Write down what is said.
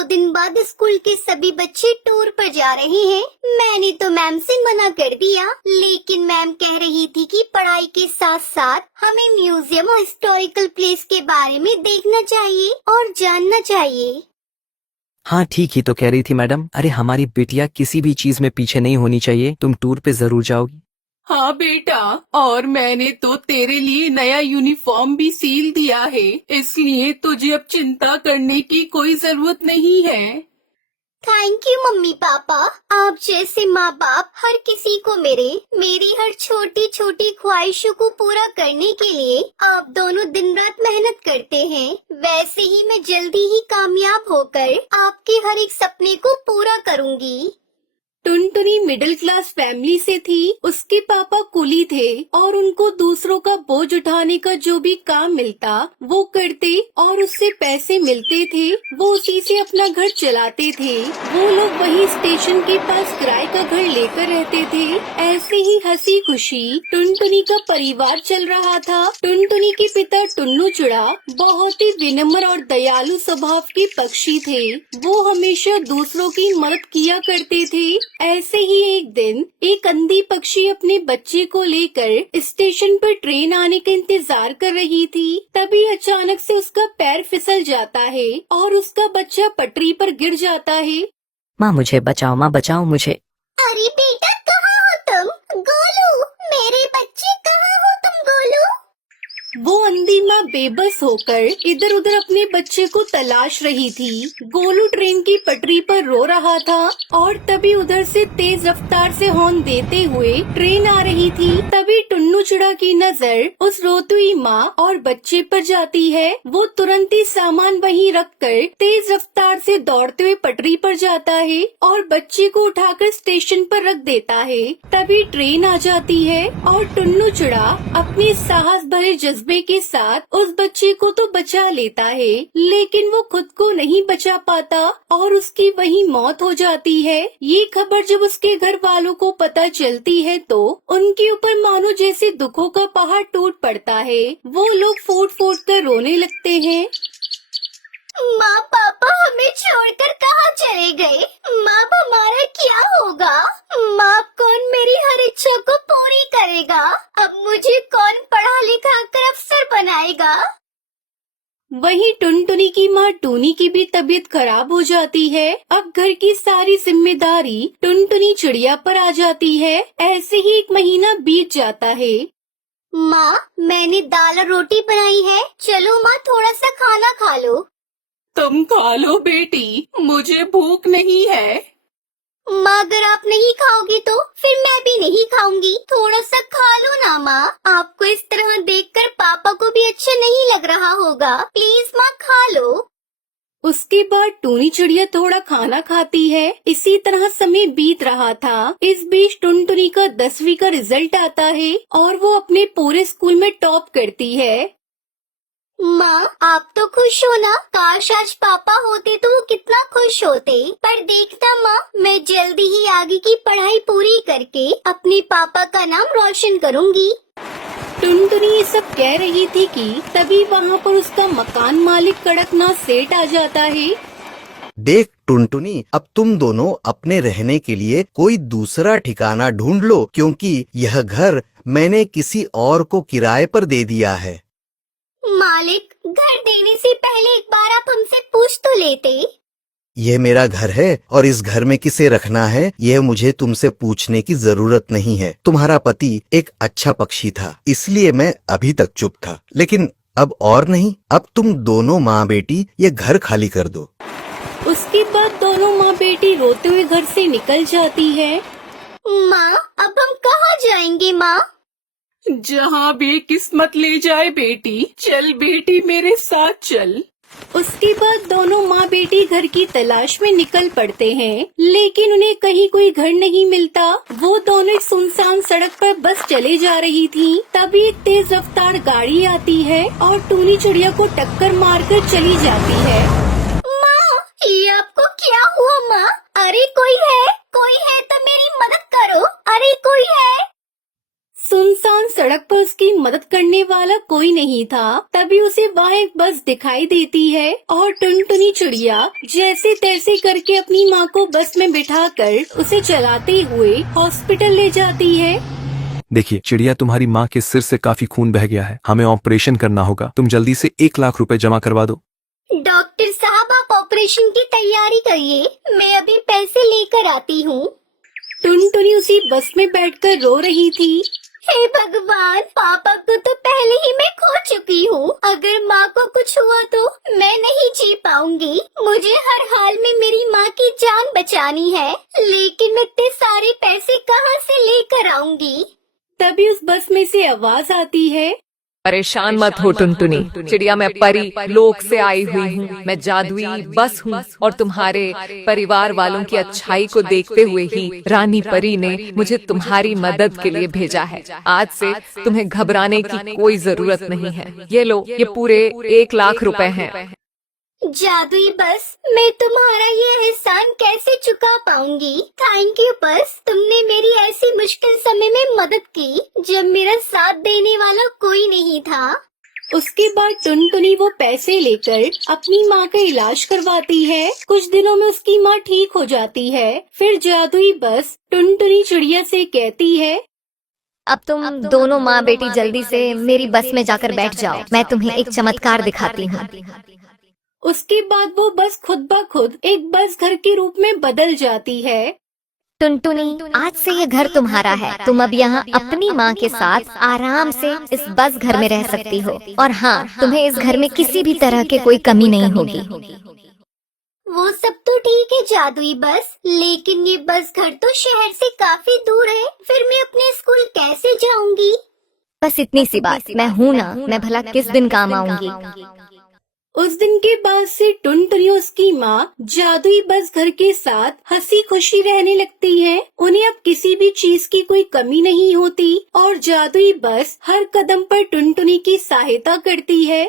2 दिन बाद स्कूल के सभी बच्चे टूर पर जा रहे हैं। मैंने तो मैम से मना कर दिया, लेकिन मैम कह रही थी कि पढ़ाई के साथ साथ हमें म्यूजियम और हिस्टोरिकल प्लेस के बारे में देखना चाहिए और जानना चाहिए। हाँ ठीक ही तो कह रही थी मैडम। अरे हमारी बिटिया किसी भी चीज में पीछे नहीं होनी चाहिए। तुम टूर पे जरूर जाओगी। हाँ बेटा, और मैंने तो तेरे लिए नया यूनिफॉर्म भी सील दिया है, इसलिए तुझे अब चिंता करने की कोई जरूरत नहीं है। Thank you mummy papa. आप जैसे माँ बाप हर किसी को मेरी हर छोटी छोटी ख्वाहिशों को पूरा करने के लिए आप दोनों दिन रात मेहनत करते हैं। वैसे ही मैं जल्दी ही कामयाब होकर आपके हर एक सपने को पूरा करूँगी। टुनटुनी मिडिल क्लास फैमिली से थी। उसके पापा कुली थे और उनको दूसरों का बोझ उठाने का जो भी काम मिलता वो करते और उससे पैसे मिलते थे, वो उसी से अपना घर चलाते थे। वो लोग वही स्टेशन के पास किराए का घर लेकर रहते थे। ऐसे ही हंसी खुशी टुनटुनी का परिवार चल रहा था। टुनटुनी के पिता टुन्नू चुड़ा बहुत ही विनम्र और दयालु स्वभाव के पक्षी थे। वो हमेशा दूसरों की मदद किया करते थे। ऐसे ही एक दिन एक अंधी पक्षी अपने बच्चे को लेकर स्टेशन पर ट्रेन आने का इंतजार कर रही थी। तभी अचानक से उसका पैर फिसल जाता है और उसका बच्चा पटरी पर गिर जाता है। माँ मुझे बचाओ, माँ बचाओ मुझे। अरे बेटा कहाँ हो तुम? गोलू, मेरे बच्चे कहाँ हो तुम गोलू? वो अंधी माँ बेबस होकर इधर उधर अपने बच्चे को तलाश रही थी। गोलू ट्रेन की पटरी पर रो रहा था और तभी उधर से तेज रफ्तार से हॉर्न देते हुए ट्रेन आ रही थी। तभी टुन्नू चुड़ा की नजर उस रोती हुई माँ और बच्चे पर जाती है। वो तुरंत ही सामान वहीं रखकर तेज रफ्तार से दौड़ते हुए पटरी पर जाता है और बच्चे को उठाकर स्टेशन पर रख देता है। तभी ट्रेन आ जाती है और टुन्नू चुड़ा अपने साहस भरे जज्बे के साथ उस बच्चे को तो बचा लेता है, लेकिन वो खुद को नहीं बचा पाता और उसकी वहीं मौत हो जाती है। ये खबर जब उसके घर वालों को पता चलती है तो उनके ऊपर मानो जैसे दुखों का पहाड़ टूट पड़ता है। वो लोग फूट फूट कर रोने लगते हैं। माँ पापा हमें छोड़कर कहाँ चले गए? माँ हमारा क्या होगा? माँ कौन मेरी हर इच्छा को पूरी करेगा? अब मुझे कौन पढ़ा लिखा कर अफसर बनाएगा? वहीं टुनटुनी की माँ टूनी की भी तबीयत खराब हो जाती है। अब घर की सारी जिम्मेदारी टुनटुनी चिड़िया पर आ जाती है। ऐसे ही 1 महीना बीत जाता है। माँ मैंने दाल और रोटी बनाई है, चलो माँ थोड़ा सा खाना खा लो। तुम खा लो बेटी, मुझे भूख नहीं है। माँ अगर आप नहीं खाओगी तो फिर मैं भी नहीं खाऊंगी। थोड़ा सा खा लो ना माँ। आपको इस तरह देखकर पापा को भी अच्छा नहीं लग रहा होगा। प्लीज माँ खा लो। उसके बाद टूनी चिड़िया थोड़ा खाना खाती है। इसी तरह समय बीत रहा था। इस बीच टुनटुनी का 10वीं का रिजल्ट आता है और वो अपने पूरे स्कूल में टॉप करती है। माँ आप तो खुश हो ना? काश आज पापा होते तो वो कितना खुश होते। पर देखना माँ, मैं जल्दी ही आगे की पढ़ाई पूरी करके अपने पापा का नाम रोशन करूँगी। टुनटुनी ये सब कह रही थी कि तभी वहाँ पर उसका मकान मालिक कड़कनाथ सेठ आ जाता है। देख टुनटुनी, अब तुम दोनों अपने रहने के लिए कोई दूसरा ठिकाना ढूंढ लो, क्योंकि यह घर मैंने किसी और को किराए पर दे दिया है। मालिक, घर देने से पहले एक बार आप हमसे पूछ तो लेते। यह मेरा घर है और इस घर में किसे रखना है यह मुझे तुमसे पूछने की जरूरत नहीं है। तुम्हारा पति एक अच्छा पक्षी था, इसलिए मैं अभी तक चुप था, लेकिन अब और नहीं। अब तुम दोनों माँ बेटी ये घर खाली कर दो। उसके बाद दोनों माँ बेटी रोते हुए घर से निकल जाती है। माँ अब हम कहाँ जाएंगे माँ? जहाँ भी किस्मत ले जाए बेटी। चल बेटी मेरे साथ चल। उसके बाद दोनों माँ बेटी घर की तलाश में निकल पड़ते हैं, लेकिन उन्हें कहीं कोई घर नहीं मिलता। वो दोनों एक सुनसान सड़क पर बस चले जा रही थी। तभी एक तेज रफ्तार गाड़ी आती है और टूनी चिड़िया को टक्कर मारकर चली जाती है। माँ ये आपको क्या हुआ माँ? अरे कोई है तो मेरी मदद करो। अरे कोई है। सुनसान सड़क पर उसकी उसकी मदद करने वाला कोई नहीं था। तभी उसे वहाँ एक बस दिखाई देती है और टुनटुनी चिड़िया जैसे तैसे करके अपनी माँ को बस में बिठाकर उसे चलाते हुए हॉस्पिटल ले जाती है। देखिए चिड़िया, तुम्हारी माँ के सिर से काफी खून बह गया है, हमें ऑपरेशन करना होगा। तुम जल्दी से 1 लाख रुपए जमा करवा दो। डॉक्टर साहब, आप ऑपरेशन की तैयारी करिए, मैं अभी पैसे लेकर आती हूँ। टुनटुनी उसी बस में बैठकर रो रही थी। हे भगवान, पापा को तो पहले ही मैं खो चुकी हूँ। अगर माँ को कुछ हुआ तो मैं नहीं जी पाऊंगी। मुझे हर हाल में मेरी माँ की जान बचानी है, लेकिन मैं इतने सारे पैसे कहाँ से लेकर आऊंगी? तभी उस बस में से आवाज आती है, परेशान मत हो टुनटुनी चिड़िया, मैं परी लोक से आई हुई हूँ। मैं जादुई बस हूँ और तुम्हारे परिवार वालों की अच्छाई को देखते हुए ही रानी परी ने मुझे तुम्हारी मदद के लिए भेजा है। आज से तुम्हें घबराने की कोई जरूरत नहीं है। ये लो, ये पूरे 1 लाख रुपए हैं। जादुई बस, मैं तुम्हारा ये एहसान कैसे चुका पाऊंगी? थैंक यू बस, तुमने मेरी ऐसी मुश्किल समय में मदद की जब मेरा साथ देने वाला कोई नहीं था। उसके बाद टुनटुनी वो पैसे लेकर अपनी माँ का इलाज करवाती है। कुछ दिनों में उसकी माँ ठीक हो जाती है। फिर जादुई बस टुनटुनी चिड़िया से कहती है, अब तुम दोनों माँ बेटी जल्दी से मेरी बस में जाकर बैठ जाओ, मैं तुम्हें एक चमत्कार दिखाती हूँ। उसके बाद वो बस खुद ब खुद एक बस घर के रूप में बदल जाती है। टुनटुनी, आज से ये घर तुम्हारा है। तुम अब यहाँ अपनी माँ के साथ आराम से इस बस घर में रह सकती हो। और हाँ, तुम्हें इस घर में किसी भी तरह की कोई कमी नहीं होगी। वो सब तो ठीक है जादुई बस, लेकिन ये बस घर तो शहर से काफी दूर है। फिर मैं अपने स्कूल कैसे जाऊंगी? बस इतनी सी बात, मैं हूँ ना, मैं भला किस दिन काम आऊंगी। उस दिन के बाद से टुनटुनी और उसकी माँ जादुई बस घर के साथ हंसी खुशी रहने लगती है। उन्हें अब किसी भी चीज की कोई कमी नहीं होती और जादुई बस हर कदम पर टुनटुनी की सहायता करती है।